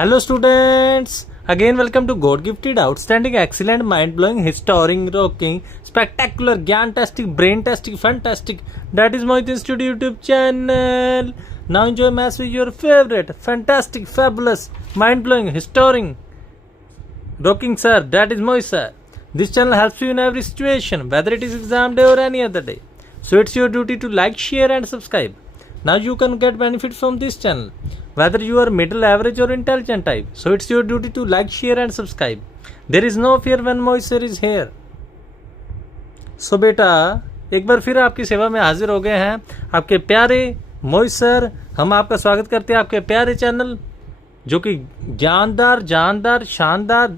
Hello students, again welcome to God Gifted, Outstanding, Excellent, Mind-blowing, Historic, Rocking, Spectacular, Gyan-tastic, Brain-tastic, Fantastic, that is Mohit Institute YouTube channel. Now enjoy maths with your favorite, fantastic, fabulous, mind-blowing, historic, rocking sir, that is Mohit sir. This channel helps you in every situation, whether it is exam day or any other day. So it's your duty to like, share and subscribe. Now you can get benefit from this channel, whether you are middle, average or intelligent type. So it's your duty to like, share and subscribe. There is no fear when Mohit sir is here. So बेटा एक बार फिर आपकी सेवा में हाजिर हो गए हैं आपके प्यारे मोहित सर। हम आपका स्वागत करते हैं आपके प्यारे चैनल जो कि ज्ञानदार, जानदार, शानदार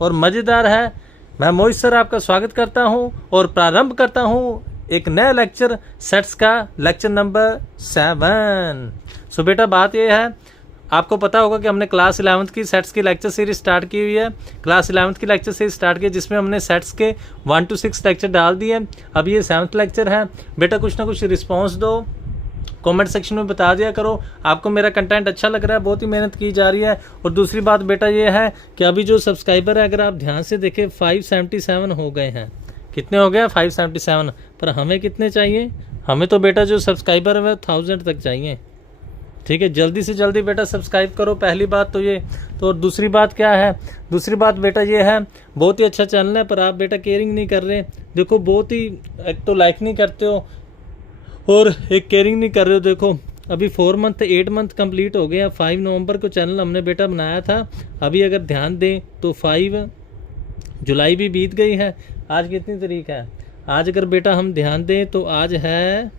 और मज़ेदार है। मैं मोहित सर आपका स्वागत करता हूं और प्रारंभ करता हूं एक नया लेक्चर सेट्स का, लेक्चर नंबर 7। सो बेटा बात यह है, आपको पता होगा कि हमने क्लास 11th की सेट्स की लेक्चर सीरीज स्टार्ट की हुई है। क्लास 11th की लेक्चर सीरीज स्टार्ट की जिसमें हमने सेट्स के 1 to 6 लेक्चर डाल दिए। अब ये 7th लेक्चर है। बेटा कुछ ना कुछ रिस्पॉन्स दो, कमेंट सेक्शन में बता दिया करो आपको मेरा कंटेंट अच्छा लग रहा है, बहुत ही मेहनत की जा रही है। और दूसरी बात बेटा ये है कि अभी जो सब्सक्राइबर है अगर आप ध्यान से देखें 577 हो गए हैं। कितने हो गए? 577। पर हमें कितने चाहिए? हमें तो बेटा जो सब्सक्राइबर है 1000 तक चाहिए। ठीक है, जल्दी से जल्दी बेटा सब्सक्राइब करो। पहली बात तो ये। तो दूसरी बात क्या है? दूसरी बात बेटा ये है, बहुत ही अच्छा चैनल है पर आप बेटा केयरिंग नहीं कर रहे। देखो बहुत ही, एक तो लाइक नहीं करते हो और एक केयरिंग नहीं कर रहे हो। देखो अभी 8 मंथ कंप्लीट हो गया। 5 नवंबर को चैनल हमने बेटा बनाया था। अभी अगर ध्यान दें तो 5 जुलाई भी बीत गई है। आज कितनी तारीख है? आज अगर बेटा हम ध्यान दें तो आज है,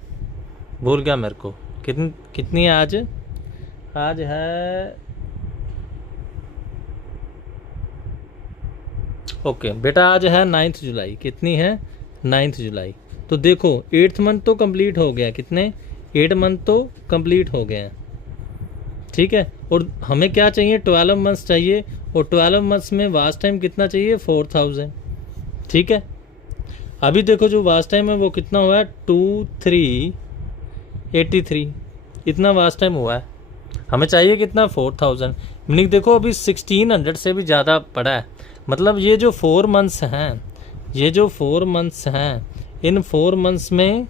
भूल गया मेरे को, कितनी है आज? आज है ओके बेटा, आज है 9 जुलाई। कितनी है? 9 जुलाई। तो देखो 8th मंथ तो कंप्लीट हो गया। कितने? 8 मंथ तो कंप्लीट हो गए हैं। ठीक है, और हमें क्या चाहिए? 12 मंथ्स चाहिए। और 12 मंथ्स में वास्ट टाइम कितना चाहिए? 4000। ठीक है, अभी देखो जो वास्ट टाइम है वो कितना हुआ है? 2383। इतना वास्ट टाइम हुआ है। हमें चाहिए कितना? 4000। मीनिंग देखो अभी 1600 से भी ज़्यादा पड़ा है। मतलब ये जो 4 मंथ्स हैं, इन 4 मंथ्स में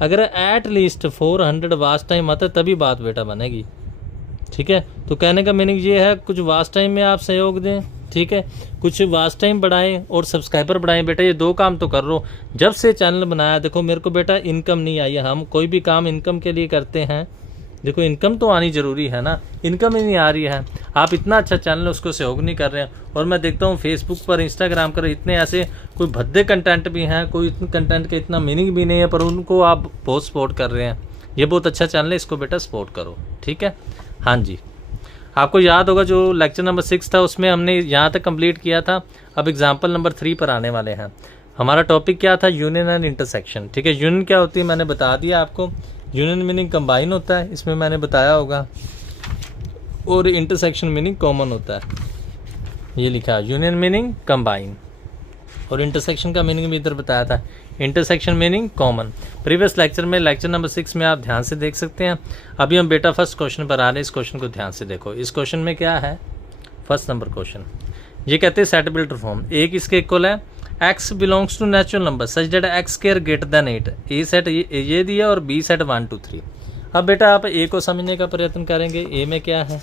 अगर एट लीस्ट 400 वास्ट टाइम आता है तभी बात बेटा बनेगी। ठीक है, तो कहने का मीनिंग ये है कुछ वास्ट टाइम में आप सहयोग दें। ठीक है, कुछ वास्ट टाइम बढ़ाएं और सब्सक्राइबर बढ़ाएं। बेटा ये 2 काम तो कर लो। जब से चैनल बनाया देखो मेरे को बेटा इनकम नहीं आई है। हम कोई भी काम इनकम के लिए करते हैं, देखो इनकम तो आनी ज़रूरी है ना। इनकम ही नहीं आ रही है। आप इतना अच्छा चैनल उसको सहयोग नहीं कर रहे हैं। और मैं देखता हूँ फेसबुक पर, इंस्टाग्राम पर इतने ऐसे कोई भद्दे कंटेंट भी हैं, कोई इतने कंटेंट का इतना मीनिंग भी नहीं है, पर उनको आप बहुत सपोर्ट कर रहे हैं। ये बहुत अच्छा चैनल है, इसको बेटा सपोर्ट करो। ठीक है, हाँ जी। आपको याद होगा जो लेक्चर नंबर 6 था उसमें हमने यहाँ तक कंप्लीट किया था। अब एग्जाम्पल नंबर 3 पर आने वाले हैं। हमारा टॉपिक क्या था? Union and intersection. ठीक है, यूनियन क्या होती है मैंने बता दिया आपको। यूनियन मीनिंग कंबाइन होता है, इसमें मैंने बताया होगा। और इंटरसेक्शन मीनिंग कॉमन होता है, ये लिखा है। यूनियन मीनिंग कंबाइन और इंटरसेक्शन का मीनिंग भी इधर बताया था, intersection meaning common. Previous lecture में, लेक्चर नंबर 6 में आप ध्यान से देख सकते हैं। अभी हम बेटा फर्स्ट क्वेश्चन पर आ रहे हैं। इस क्वेश्चन को ध्यान से देखो। इस क्वेश्चन में क्या है? फर्स्ट नंबर क्वेश्चन ये कहते हैं सेट बिल्डर फॉर्म ए किसके इक्वल है? x belongs to natural number such that x square greater than 8। A set ये दिया और बी सेट 1 2 3। अब बेटा आप ए को समझने का प्रयत्न करेंगे। ए में क्या है?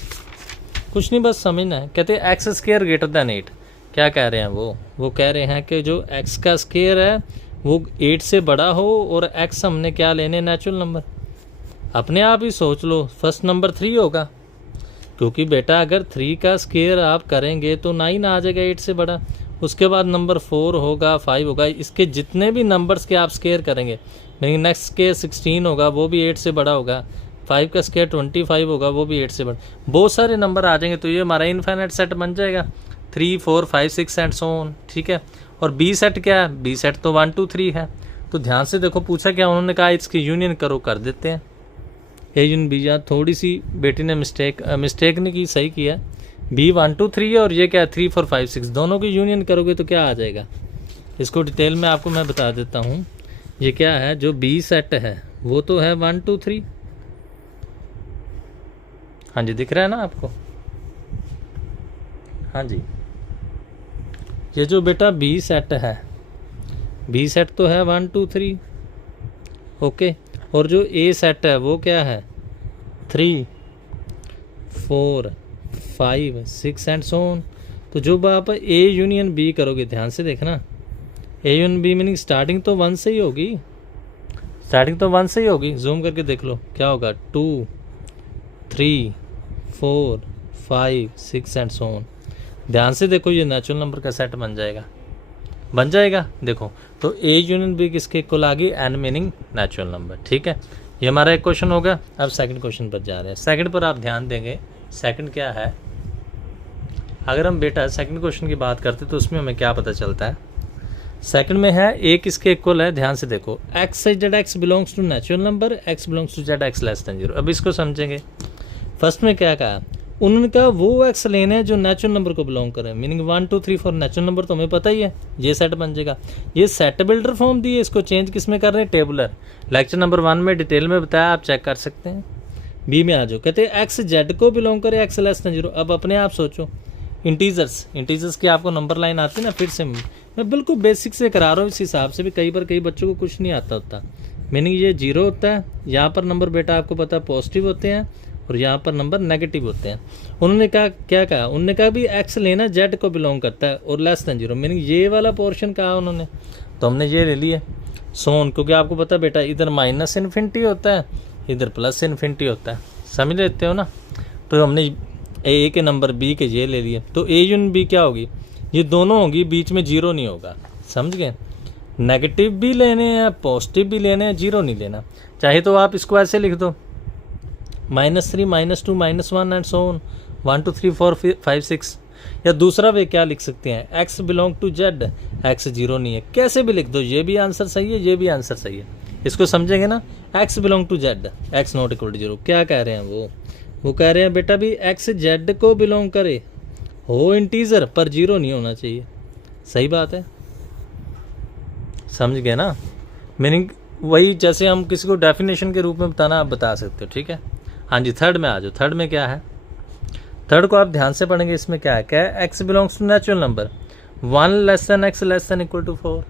कुछ नहीं, बस समझना है। कहते हैं x स्क्वायर ग्रेटर देन 8। क्या कह रहे हैं वो कह रहे हैं कि जो x का स्क्वायर है वो 8 से बड़ा हो और x हमने क्या लेने? Natural number. अपने आप ही सोच लो, फर्स्ट नंबर 3 होगा, क्योंकि बेटा अगर 3 का स्क्वायर आप करेंगे तो 9 आ जाएगा 8 से बड़ा। उसके बाद नंबर 4 होगा, 5 होगा। इसके जितने भी नंबर्स के आप स्क्वायर करेंगे, मीनिंग नेक्स्ट स्क्वायर 16 होगा, वो भी 8 से बड़ा होगा। 5 का स्क्वायर 25 होगा, वो भी 8 से बड़ा। बहुत सारे नंबर आ जाएंगे तो ये हमारा इनफाइनाइट सेट बन जाएगा। 3 4 5 6 एंड सो ऑन। ठीक है, और बी सेट क्या है? बी सेट तो 1 2 3 है। तो ध्यान से देखो पूछा क्या उन्होंने कहा इसकी यूनियन करो, कर देते हैं। A union B. यहाँ थोड़ी सी बेटी ने मिस्टेक नहीं की, सही किया। बी 1 2 3 है और ये क्या है? 3 4 5 6। दोनों की यूनियन करोगे तो क्या आ जाएगा? इसको डिटेल में आपको मैं बता देता हूँ। ये क्या है? जो बी सेट है वो तो है 1 2 3। हाँ जी, दिख रहा है ना आपको? हाँ जी, ये जो बेटा बी सेट है, बी सेट तो है 1 2 3, ओके, और जो ए सेट है वो क्या है 3 4 5 6 एंड सो ऑन। तो जब आप ए यूनियन बी करोगे, ध्यान से देखना, A union B meaning starting तो 1 से ही होगी, स्टार्टिंग तो 1 से ही होगी। जूम करके देख लो क्या होगा 2 3 4 5 6 एंड सो ऑन। ध्यान से देखो, ये नेचुरल नंबर का सेट बन जाएगा, बन जाएगा। देखो तो ए यूनियन बी किसके इक्वल आ गई, एन मीनिंग नेचुरल नंबर। ठीक है, ये हमारा एक क्वेश्चन होगा। अब सेकंड क्वेश्चन पर जा रहे हैं। सेकंड पर आप ध्यान देंगे, सेकंड क्या है, अगर हम बेटा सेकंड क्वेश्चन की बात करते तो उसमें हमें क्या पता चलता है। सेकंड में है ए किसके इक्वल है, ध्यान से देखो, X such that X belongs to natural number, X belongs to Z X less than 0। अब इसको समझेंगे। फर्स्ट में क्या कहा, उनका वो एक्स लेना है जो नेचुरल नंबर को बिलोंग करे, मीनिंग 1 2 3 4 नेचुरल नंबर तो हमें पता ही है, ये सेट बन जाएगा। ये सेट बिल्डर फॉर्म दी है, इसको चेंज किस में कर रहे हैं, टेबुलर। लेक्चर नंबर 1 में डिटेल में बताया, आप चेक कर सकते हैं। बी में आ जाओ, कहते हैं एक्स जेड को बिलोंग करे, एक्स लेस देन 0। अब अपने आप सोचो, इंटीजर्स की आपको नंबर लाइन आती है ना, फिर से मैं बिल्कुल बेसिक से करा रहा हूँ, इस हिसाब से भी कई बार कई बच्चों को कुछ नहीं आता होता। मीनिंग ये 0 होता है, यहाँ पर नंबर बेटा आपको पता है पॉजिटिव होते हैं, और यहाँ पर नंबर नेगेटिव होते हैं। उन्होंने कहा, क्या कहा, उन्होंने कहा भी एक्स लेना जेड को बिलोंग करता है और लेस देन 0, मीनिंग ये वाला पोर्शन कहा उन्होंने, तो हमने ये ले लिया सोन, क्योंकि आपको पता बेटा इधर माइनस इन्फिनिटी होता है, इधर प्लस इन्फिनिटी होता है, समझ लेते हो ना। तो हमने ए के नंबर बी के ये ले लिए, तो ए यूनियन बी क्या होगी, ये दोनों होगी, बीच में 0 नहीं होगा, समझ गए। नेगेटिव भी लेने हैं, पॉजिटिव भी लेने हैं, 0 नहीं लेना। चाहे तो आप इसको ऐसे लिख दो, -3 -2 -1 एंड सो ऑन, 1 2 3 4 5 6। या दूसरा वे क्या लिख सकते हैं, X belong to Z, X 0 नहीं है, कैसे भी लिख दो, ये भी आंसर सही है, ये भी आंसर सही है। इसको समझेंगे ना, X belong to Z, X not equal to 0। क्या कह रहे हैं वो कह रहे हैं बेटा भी एक्स जेड को बिलोंग करे, हो इंटीजर पर 0 नहीं होना चाहिए। सही बात है, समझ गए ना। मीनिंग वही जैसे हम किसी को डेफिनेशन के रूप में बताना, आप बता सकते हो। ठीक है, हाँ जी। थर्ड में आ जाओ। थर्ड में क्या है, थर्ड को आप ध्यान से पढ़ेंगे। इसमें क्या है, क्या है, X belongs to natural number, 1 less than X less than equal to 4,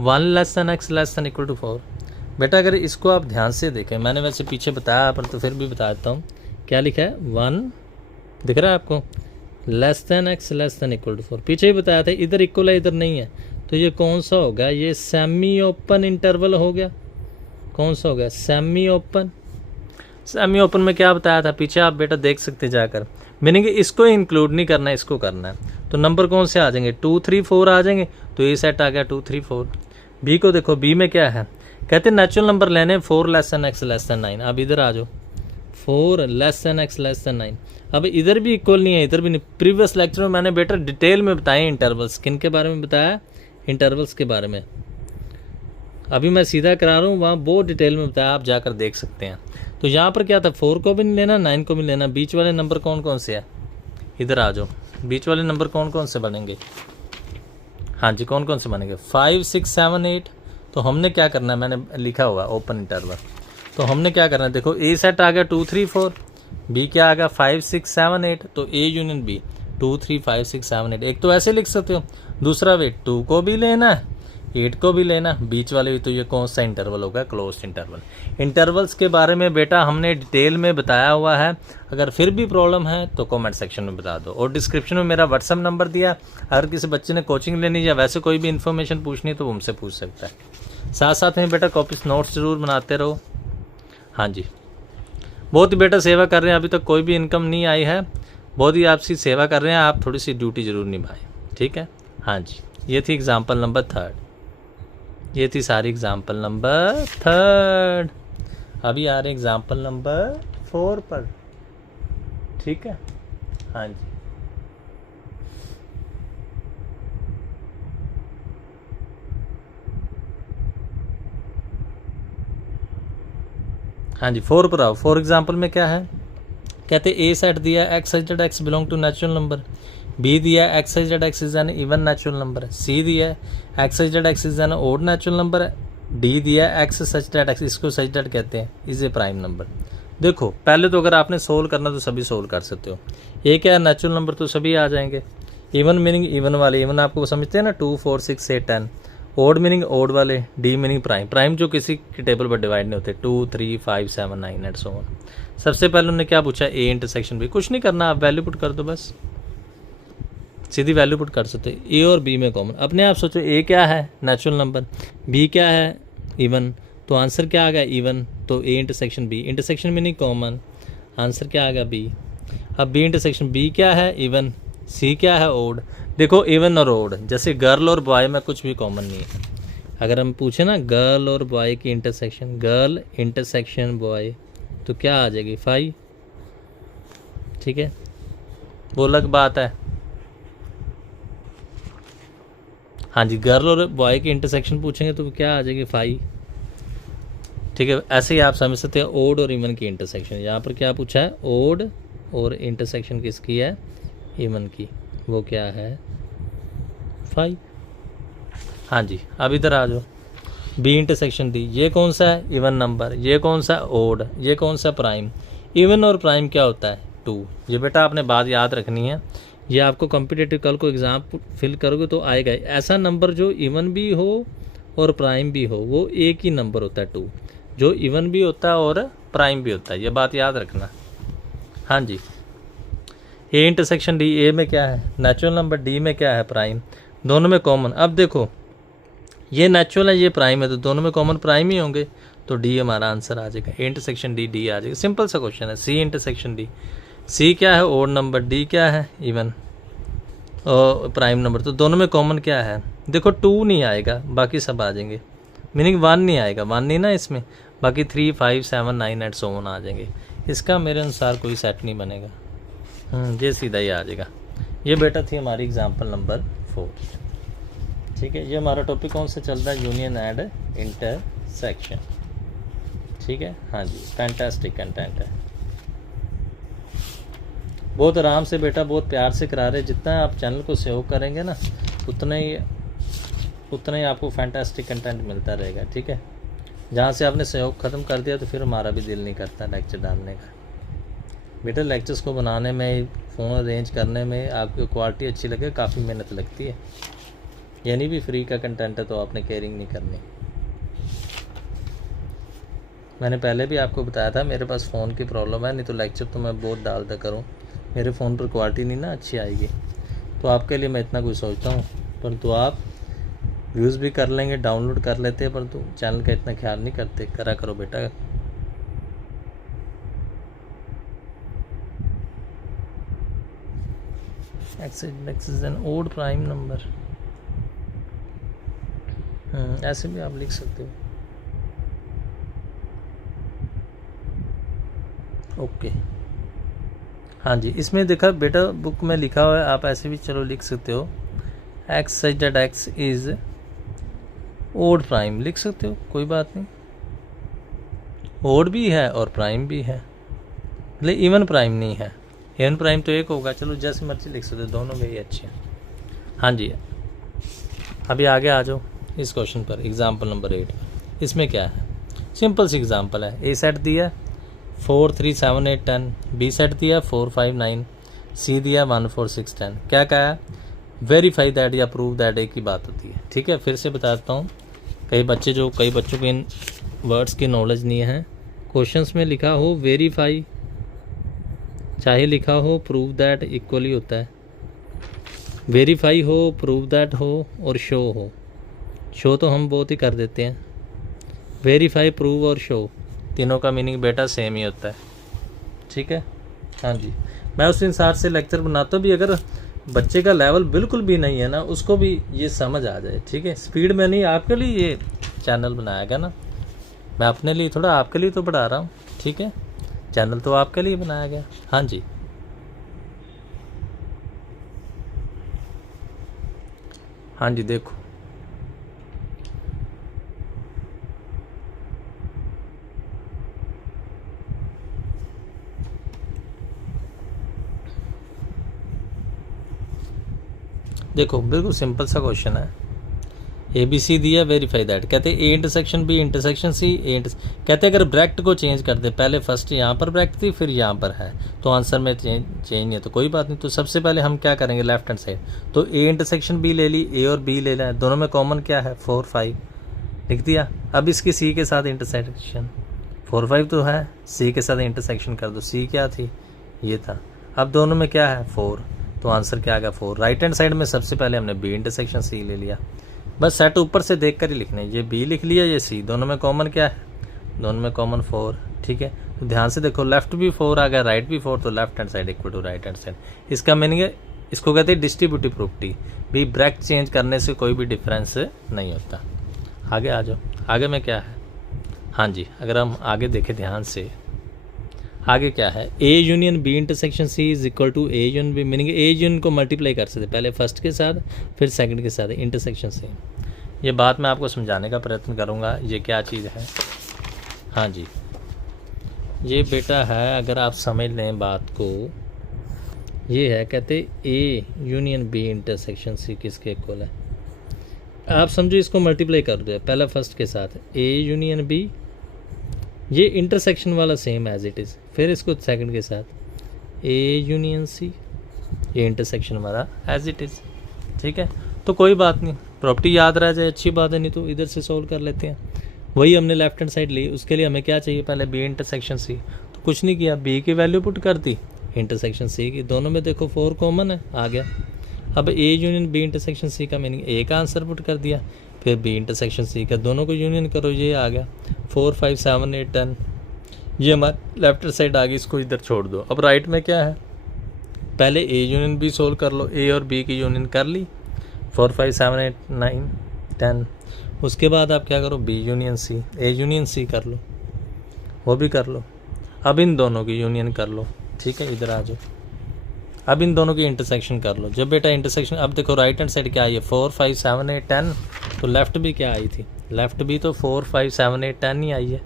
1 less than X less than equal to 4। बेटा अगर इसको आप ध्यान से देखें, मैंने वैसे पीछे बताया पर तो फिर भी बता देता हूँ, क्या लिखा है, 1 दिख रहा है आपको, less than X less than equal to 4। पीछे ही बताया था, इधर इक्वल है इधर नहीं है, तो ये कौन सा हो गया, ये सेमी ओपन इंटरवल हो गया। कौन सा हो गया, सेमी ओपन। सेमी ओपन में क्या बताया था पीछे, आप बेटा देख सकते जाकर। मीनिंग इसको इंक्लूड नहीं करना है, इसको करना है। तो नंबर कौन से आ जाएंगे, 2 3 4 आ जाएंगे, तो ये सेट आ गया 2 3 4। बी को देखो, बी में क्या है, कहते हैं नेचुरल नंबर लेने 4 less than X less then 9। अब इधर आ जाओ, 4 less than X less then 9। अब इधर भी इक्वल नहीं है, इधर भी नहीं। प्रीवियस लेक्चर में मैंने बेटा डिटेल में बताए इंटरवल्स, किन के बारे में बताया, इंटरवल्स के बारे में। अभी मैं सीधा करा रहा हूँ, वहाँ बहुत डिटेल में बताया, आप जाकर देख सकते हैं। तो यहाँ पर क्या था, 4 को भी नहीं लेना, 9 को भी लेना। बीच वाले नंबर कौन कौन से है, इधर आ जाओ, बीच वाले नंबर कौन कौन से बनेंगे, हाँ जी कौन कौन से बनेंगे, 5 6 7 8। तो हमने क्या करना है, मैंने लिखा हुआ ओपन इंटरवल, तो हमने क्या करना है, देखो ए सेट आ गया 2 3 4, बी क्या आ गया 5 6 7 8, तो ए यूनियन बी 2 3 5 6 7 8। एक तो ऐसे लिख सकते हो, दूसरा वे 2 को भी लेना है, 8 को भी लेना, बीच वाले भी। तो ये कौन सा इंटरवल होगा, क्लोज्ड इंटरवल। इंटरवल्स के बारे में बेटा हमने डिटेल में बताया हुआ है, अगर फिर भी प्रॉब्लम है तो कमेंट सेक्शन में बता दो, और डिस्क्रिप्शन में मेरा व्हाट्सअप नंबर दिया, अगर किसी बच्चे ने कोचिंग लेनी या वैसे कोई भी इन्फॉर्मेशन पूछनी तो वो हमसे पूछ सकता है। साथ साथ में बेटा कॉपीज नोट्स जरूर बनाते रहो। हाँ जी, बहुत ही बेटा सेवा कर रहे हैं, अभी तक कोई भी इनकम नहीं आई है, बहुत ही आपसी सेवा कर रहे हैं, आप थोड़ी सी ड्यूटी जरूर निभाएं। ठीक है, हाँ जी। ये थी एग्जाम्पल नंबर 3, ये थी सारी एग्जाम्पल नंबर 3। अभी आ रहे एग्जाम्पल नंबर 4 पर। ठीक है, हाँ जी। हाँ जी 4 पर आओ। 4 एग्जाम्पल में क्या है, कहते ए सेट दिया x such that x belong to natural number, B दिया x such that x is an even natural number, C दिया x such that x is an odd natural number, D दिया x such that x, इसको such that कहते हैं, is a prime number. देखो पहले तो अगर आपने सोल्व करना तो सभी सोल्व कर सकते हो। ए क्या है, नेचुरल नंबर, तो सभी आ जाएंगे। इवन मीनिंग इवन वाले, इवन आपको समझते हैं ना, 2 4 6 8 10। ओड मीनिंग ओड वाले, डी मीनिंग प्राइम, प्राइम जो किसी के टेबल पर डिवाइड नहीं होते, 2 3 5 7 9 एंड सो ऑन। सबसे पहले उन्होंने क्या पूछा, ए इंटरसेक्शन बी। कुछ नहीं करना, आप वैल्यू पुट कर दो, बस सीधी वैल्यू पुट कर सकते। ए और बी में कॉमन, अपने आप सोचो ए क्या है, नेचुरल नंबर, बी क्या है, इवन, तो आंसर क्या आ गया, इवन। तो ए इंटरसेक्शन बी, इंटरसेक्शन में नहीं कॉमन, आंसर क्या आ गया, बी। अब बी इंटरसेक्शन बी क्या है, इवन, सी क्या है, ओड। देखो इवन और ओड, जैसे गर्ल और बॉय में कुछ भी कॉमन नहीं है। अगर हम पूछे ना गर्ल और बॉय की इंटरसेक्शन, गर्ल इंटरसेक्शन बॉय, तो क्या आ जाएगी, 5। ठीक है, वो अलग बात है। हाँ जी, गर्ल और बॉय की इंटरसेक्शन पूछेंगे तो क्या आ जाएगी, 5। ठीक है, ऐसे ही आप समझ सकते हैं ओड और इवन की इंटरसेक्शन। यहाँ पर क्या पूछा है, ओड और इंटरसेक्शन किसकी है, इवन की, वो क्या है, 5। हाँ जी, अब इधर आ जाओ, बी इंटरसेक्शन डी, ये कौन सा है, इवन नंबर, ये कौन सा ओड, ये कौन सा प्राइम। इवन और प्राइम क्या होता है, 2। ये बेटा आपने बात याद रखनी है, ये आपको कॉम्पिटिटिव कल को एग्ज़ाम फिल करोगे तो आएगा। ऐसा नंबर जो इवन भी हो और प्राइम भी हो, वो एक ही नंबर होता है, 2। जो इवन भी होता है और प्राइम भी होता है, ये बात याद रखना। हाँ जी, ए इंटरसेक्शन डी, ए में क्या है, नेचुरल नंबर, डी में क्या है, प्राइम, दोनों में कॉमन। अब देखो ये नेचुरल है, ये प्राइम है, तो दोनों में कॉमन प्राइम ही होंगे, तो डी हमारा आंसर आ जाएगा। ए इंटरसेक्शन डी, डी आ जाएगा, सिंपल सा क्वेश्चन है। सी इंटरसेक्शन डी, सी क्या है, ओड नंबर, डी क्या है, इवन और प्राइम नंबर, तो दोनों में कॉमन क्या है, देखो 2 नहीं आएगा, बाकी सब आ जाएंगे। मीनिंग 1 नहीं आएगा, 1 नहीं ना इसमें, बाकी 3 5 7 9 एंड सो ऑन आ जाएंगे। इसका मेरे अनुसार कोई सेट नहीं बनेगा, ये सीधा ही आ जाएगा। ये बेटा थी हमारी एग्जांपल नंबर 4। ठीक है, ये हमारा टॉपिक कौन सा चल रहा है, यूनियन एंड इंटरसेक्शन। ठीक है, हाँ जी, फैंटास्टिक कंटेंट है, बहुत आराम से बेटा, बहुत प्यार से करा रहे। जितना आप चैनल को सहयोग करेंगे ना, उतना ही आपको फैंटास्टिक कंटेंट मिलता रहेगा। ठीक है, जहाँ से आपने सहयोग ख़त्म कर दिया तो फिर हमारा भी दिल नहीं करता लेक्चर डालने का। बेटा लेक्चर्स को बनाने में, फ़ोन अरेंज करने में आपकी क्वालिटी अच्छी लगे, काफ़ी मेहनत लगती है। यानी भी फ्री का कंटेंट है तो आपने केयरिंग नहीं करनी। मैंने पहले भी आपको बताया था मेरे पास फ़ोन की प्रॉब्लम है, नहीं तो लेक्चर तो मैं बहुत डालता करूँ, मेरे फ़ोन पर क्वालिटी नहीं ना अच्छी आएगी। तो आपके लिए मैं इतना कुछ सोचता हूँ, परंतु आप व्यूज़ भी कर लेंगे, डाउनलोड कर लेते हैं, परंतु चैनल का इतना ख्याल नहीं करते। करा करो बेटा। x is an odd prime number, ऐसे भी आप लिख सकते हो। ओके, हाँ जी, इसमें देखा बेटा बुक में लिखा हुआ है, आप ऐसे भी चलो लिख सकते हो, x such that x is odd prime, लिख सकते हो, कोई बात नहीं। ओड भी है और प्राइम भी है, लेकिन इवन प्राइम नहीं है। इवन प्राइम तो एक होगा, चलो जैसे मर्जी लिख सकते हो, दोनों में ही अच्छे हैं। हाँ जी, अभी आगे आ जाओ इस क्वेश्चन पर, एग्जाम्पल नंबर 8। इसमें क्या है, सिंपल सी एग्जाम्पल है। ए सेट दिया 4 3 7 8 10, बी सेट दिया 4 5 9, सी दिया 1 4 6 10। क्या कहा है, वेरीफाई दैट या प्रूव दैट, एक ही बात होती है। ठीक है, फिर से बताता हूँ, कई बच्चों को इन वर्ड्स की नॉलेज नहीं है। क्वेश्चंस में लिखा हो वेरीफाई, चाहे लिखा हो प्रूव दैट, इक्वली होता है। वेरीफाई हो, प्रूव दैट हो और शो हो। शो तो हम बहुत ही कर देते हैं, वेरीफाई, प्रूव और शो तीनों का मीनिंग बेटा सेम ही होता है। ठीक है, हाँ जी, मैं उस अनुसार से लेक्चर बनाता हूँ भी, अगर बच्चे का लेवल बिल्कुल भी नहीं है ना, उसको भी ये समझ आ जाए। ठीक है, स्पीड में नहीं, आपके लिए ये चैनल बनाया गया ना, मैं अपने लिए थोड़ा, आपके लिए तो पढ़ा रहा हूँ। ठीक है, चैनल तो आपके लिए बनाया गया। हाँ जी, हाँ जी, देखो देखो, बिल्कुल सिंपल सा क्वेश्चन है। ABC दिया, वेरीफाई दैट। कहते हैं A intersection B intersection C कहते हैं अगर ब्रैकेट को चेंज कर दे, पहले फर्स्ट यहाँ पर ब्रैकेट थी फिर यहाँ पर है, तो आंसर में चेंज नहीं है तो कोई बात नहीं। तो सबसे पहले हम क्या करेंगे, लेफ्ट हैंड साइड, तो A इंटरसेक्शन B ले ली, A और B ले लें, दोनों में कॉमन क्या है 4 5 लिख दिया। अब इसकी C के साथ इंटरसेक्शन 4 5 तो है, C के साथ इंटरसेक्शन कर दो, C क्या थी ये था, अब दोनों में क्या है 4, तो आंसर क्या आ गया 4। राइट हैंड साइड में सबसे पहले हमने B इंटरसेक्शन C ले लिया, बस सेट ऊपर से देख कर ही लिखना है, ये B लिख लिया ये C, दोनों में कॉमन क्या है, दोनों में कॉमन 4, ठीक है। तो ध्यान से देखो, लेफ्ट भी 4 आ गया, राइट भी 4, तो left hand side equal to right hand side. इसका मीनिंग है, इसको कहते हैं डिस्ट्रीब्यूटिव प्रॉपर्टी, भी ब्रैकेट चेंज करने से कोई भी डिफरेंस नहीं होता। आगे आ जाओ, आगे में क्या है, हाँ जी अगर हम आगे देखें ध्यान से, आगे क्या है, A union B intersection C is equal to A union B, meaning A union को मल्टीप्लाई कर सकते, पहले फर्स्ट के साथ फिर सेकंड के साथ, इंटरसेक्शन C। ये बात मैं आपको समझाने का प्रयत्न करूँगा, ये क्या चीज़ है। हाँ जी, ये बेटा है, अगर आप समझ लें बात को, ये है कहते A union B intersection C किसके इक्वल है, आप समझो इसको मल्टीप्लाई कर दो, पहला फर्स्ट के साथ A यूनियन B, ये इंटरसेक्शन वाला सेम एज इट इज़, फिर इसको सेकंड के साथ A यूनियन C, ये इंटरसेक्शन वाला एज इट इज़, ठीक है। तो कोई बात नहीं, प्रॉपर्टी याद रह जाए अच्छी बात है, नहीं तो इधर से सॉल्व कर लेते हैं। वही हमने लेफ्ट हैंड साइड ली, उसके लिए हमें क्या चाहिए, पहले B इंटरसेक्शन C, तो कुछ नहीं किया, B की वैल्यू पुट कर दी, इंटरसेक्शन C की, दोनों में देखो 4 कॉमन है, आ गया। अब A union B intersection C का मीनिंग A का आंसर पुट कर दिया, फिर B इंटरसेक्शन C का, दोनों को यूनियन करो, ये आ गया 4 5 7 8 10, ये हमारी लेफ्ट साइड आ गई, इसको इधर छोड़ दो। अब राइट में क्या है, पहले A यूनियन B सोल्व कर लो, A और B की यूनियन कर ली, 4 5 7 8 9 10, उसके बाद आप क्या करो, B union C, A union C कर लो, वो भी कर लो, अब इन दोनों की यूनियन कर लो, ठीक है, इधर आ जाओ, अब इन दोनों की इंटरसेक्शन कर लो। जब बेटा इंटरसेक्शन, अब देखो राइट हैंड साइड क्या आई है, 4 5 7 8 10, तो लेफ़्ट भी क्या आई थी, लेफ़्ट भी तो 4 5 7 8 10 ही आई है,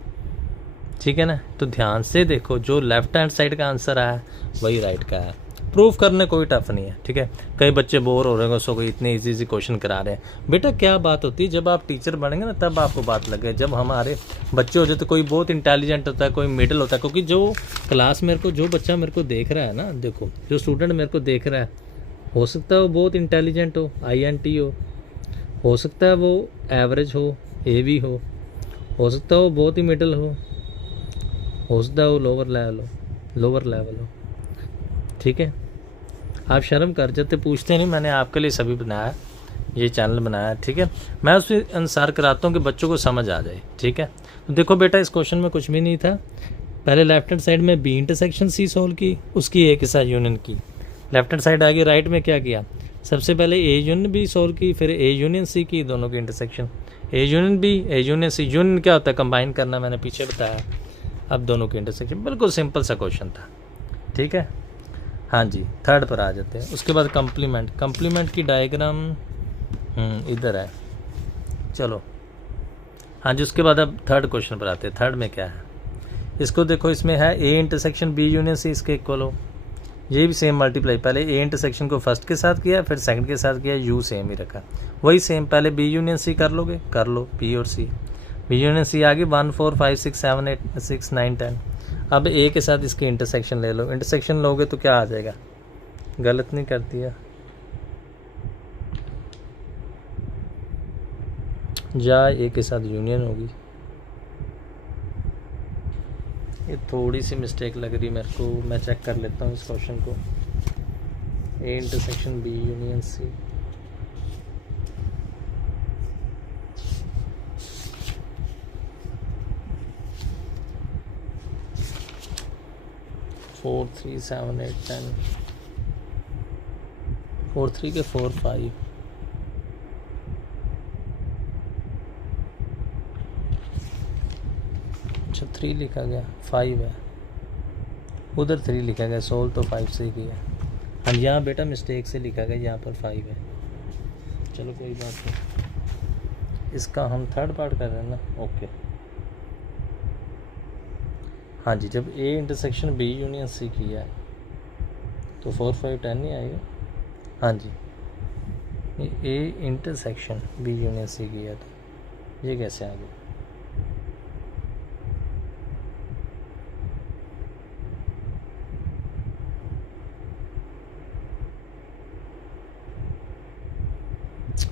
ठीक है ना। तो ध्यान से देखो, जो लेफ्ट हैंड साइड का आंसर आया वही राइट का है, प्रूफ करने कोई टफ नहीं है, ठीक है। कई बच्चे बोर हो रहे हैं, उसको कोई इतने इजी क्वेश्चन करा रहे हैं, बेटा क्या बात होती है, जब आप टीचर बनेंगे ना तब आपको बात लगे। जब हमारे बच्चे हो जाते, कोई बहुत इंटेलिजेंट होता है, कोई मिडिल होता है, क्योंकि जो क्लास मेरे को, जो बच्चा मेरे को देख रहा है ना, देखो जो स्टूडेंट मेरे को देख रहा है, हो सकता है वो बहुत इंटेलिजेंट हो, INT हो सकता है वो एवरेज हो, AV हो सकता है वो बहुत ही मिडिल हो सकता है वो लोअर लेवल हो, ठीक है। आप शर्म कर जाते, पूछते नहीं, मैंने आपके लिए सभी बनाया, ये चैनल बनाया, ठीक है। मैं उसके अनुसार कराता हूँ कि बच्चों को समझ आ जाए, ठीक है। तो देखो बेटा, इस क्वेश्चन में कुछ भी नहीं था, पहले लेफ्ट हैंड साइड में B इंटरसेक्शन C सोल्व की, उसकी A के साथ यूनियन की, लेफ्ट हैंड साइड आ गई, राइट में क्या किया, सबसे पहले A यूनियन B सोल्व की, फिर A यूनियन C की, दोनों की intersection, A union B A union C, union क्या होता है, कंबाइन करना, मैंने पीछे बताया। अब दोनों की इंटरसेक्शन, बिल्कुल सिंपल सा क्वेश्चन था, ठीक है। हाँ जी, थर्ड पर आ जाते हैं। उसके बाद कंप्लीमेंट की डायग्राम इधर है, चलो हाँ जी। उसके बाद अब थर्ड क्वेश्चन पर आते हैं। थर्ड में क्या है, इसको देखो, इसमें है A intersection B union C इसके इक्वल हो, ये भी सेम मल्टीप्लाई, पहले A इंटरसेक्शन को फर्स्ट के साथ किया, फिर सेकंड के साथ किया, U सेम ही रखा, वही सेम, पहले B यूनियन C कर लोगे, कर लो B और C, B यूनियन C आ गई 1 4 5 6 7 8 6 9 10। अब A के साथ इसकी इंटरसेक्शन ले लो, इंटरसेक्शन लोगे तो क्या आ जाएगा, गलत नहीं करती है, जा A के साथ यूनियन होगी, ये थोड़ी सी मिस्टेक लग रही मेरे को, मैं चेक कर लेता हूँ इस क्वेश्चन को। A intersection B union C, four 3 7 8 10, 4 3 के 4 5, अच्छा 3 लिखा गया, 5 है, उधर 3 लिखा गया, सोल्व तो 5 से ही किया, और यहाँ बेटा मिस्टेक से लिखा गया, यहाँ पर 5 है, चलो कोई बात नहीं, इसका हम थर्ड पार्ट कर रहे हैं ना, ओके। हाँ जी, जब A intersection B union C किया है तो 4 5 10 नहीं आएगा, हाँ जी A intersection B union C किया था, ये कैसे आ गया?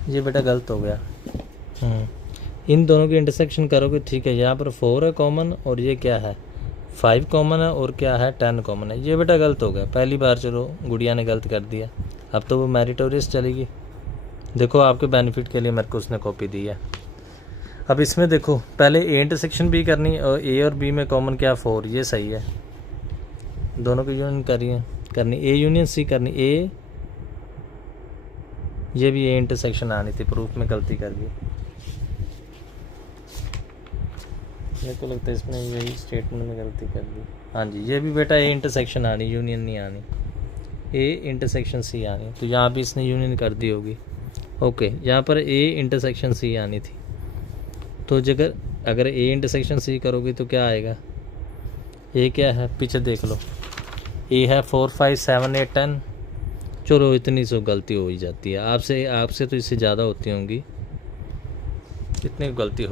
ये बेटा गलत हो गया। इन दोनों की इंटरसेक्शन करोगे, ठीक है, यहाँ पर 4 है कॉमन और ये क्या है 5 कॉमन है और क्या है 10 कॉमन है। ये बेटा गलत हो गया, पहली बार चलो गुड़िया ने गलत कर दिया, अब तो वो मेरिटोरियस चलेगी। देखो आपके बेनिफिट के लिए मेरे को उसने कॉपी दी है। अब इसमें देखो पहले ए इंटरसेक्शन बी करनी और ए और बी में कॉमन क्या 4, ये सही है, दोनों की यूनियन करनी ए यूनियन सी करनी, ए ये भी ए इंटरसेक्शन आनी थी, प्रूफ में गलती कर दी। मेरे को लगता है इसमें यही स्टेटमेंट में गलती कर दी। हाँ जी, ये भी बेटा ए इंटरसेक्शन आनी, यूनियन नहीं आनी, ए इंटरसेक्शन सी आनी, तो यहाँ भी इसने यूनियन कर दी होगी। ओके, यहाँ पर ए इंटरसेक्शन सी आनी थी, तो अगर ए इंटरसेक्शन सी करोगे तो क्या आएगा, ए क्या है पीछे देख लो, ए है 4 5 7 8 10। चलो इतनी सो गलती हो ही जाती है, आपसे तो इससे ज़्यादा होती होंगी, इतनी गलती हो